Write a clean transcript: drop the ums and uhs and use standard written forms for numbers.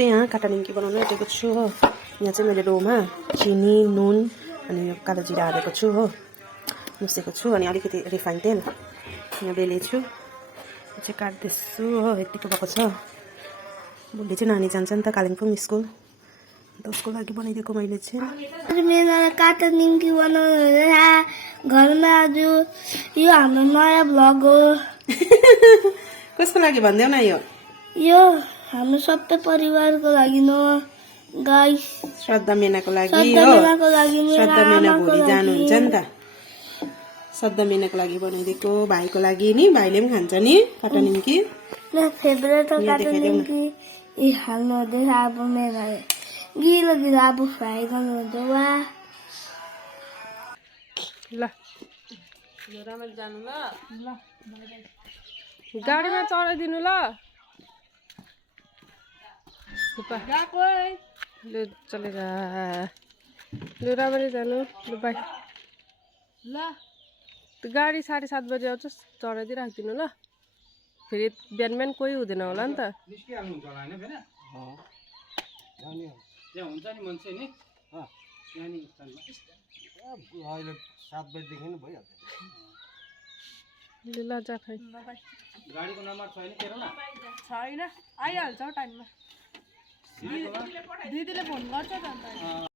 चाहिँ यहाँ काटा निम्की बनाउन आँटेको छु हो। यहाँ चाहिँ मैले डोमा चिनी नुन अनि यो कालो जिरा हालेको छु हो, मुसेको छु अनि अलिकति रिफाइन तेल यहाँ बेलेछु। यो चाहिँ काट्दैछु हो, यतिको भएको छ। भोलि चाहिँ नानी जान्छ नि त कालिम्पोङ स्कुल, अन्त उसको लागि बनाइदिएको मैले चाहिँ। मेरो काटा निम्की बनाउनु घरमा आज यो हाम्रो नयाँ भ्लग हो। कसको लागि भन्देऊ न? यो हाम्रो सबै परिवारको लागि हो गाइस। श्रद्धा मेनाको लागि हो। श्रद्धाको लागि श्रद्धा मेना भोलि जानुहुन्छ नि त। श्रद्धा मेनाको लागि बनाइदिएको, भाइको लागि नि, भाइले पनि खान्छ नि काटा निम्की। फेभरेट हो काटा निम्की। यी हाल्नु हुँदैछ अब मेरो गिलो गिलो अब फ्राई गर्नु हुन्छ। वा ल रामले जानु ल, गाडीमा चढाइदिनु ल। लु चलेर लु राम्ररी जानु लु बाई। ल गाडी 7:30 बजे आउँछ, चढाइदिइ राखिदिनु ल। फेरि बिहान बिहान कोही हुँदैन होला नि त। अहिले 7 बजेदेखि भइहाल्छ। ल जा खै। गाडीको नम्बर छैन तेरो न? छैन, आइहाल्छ टाइममा। दिदीले फोन गर्छ त अन्त।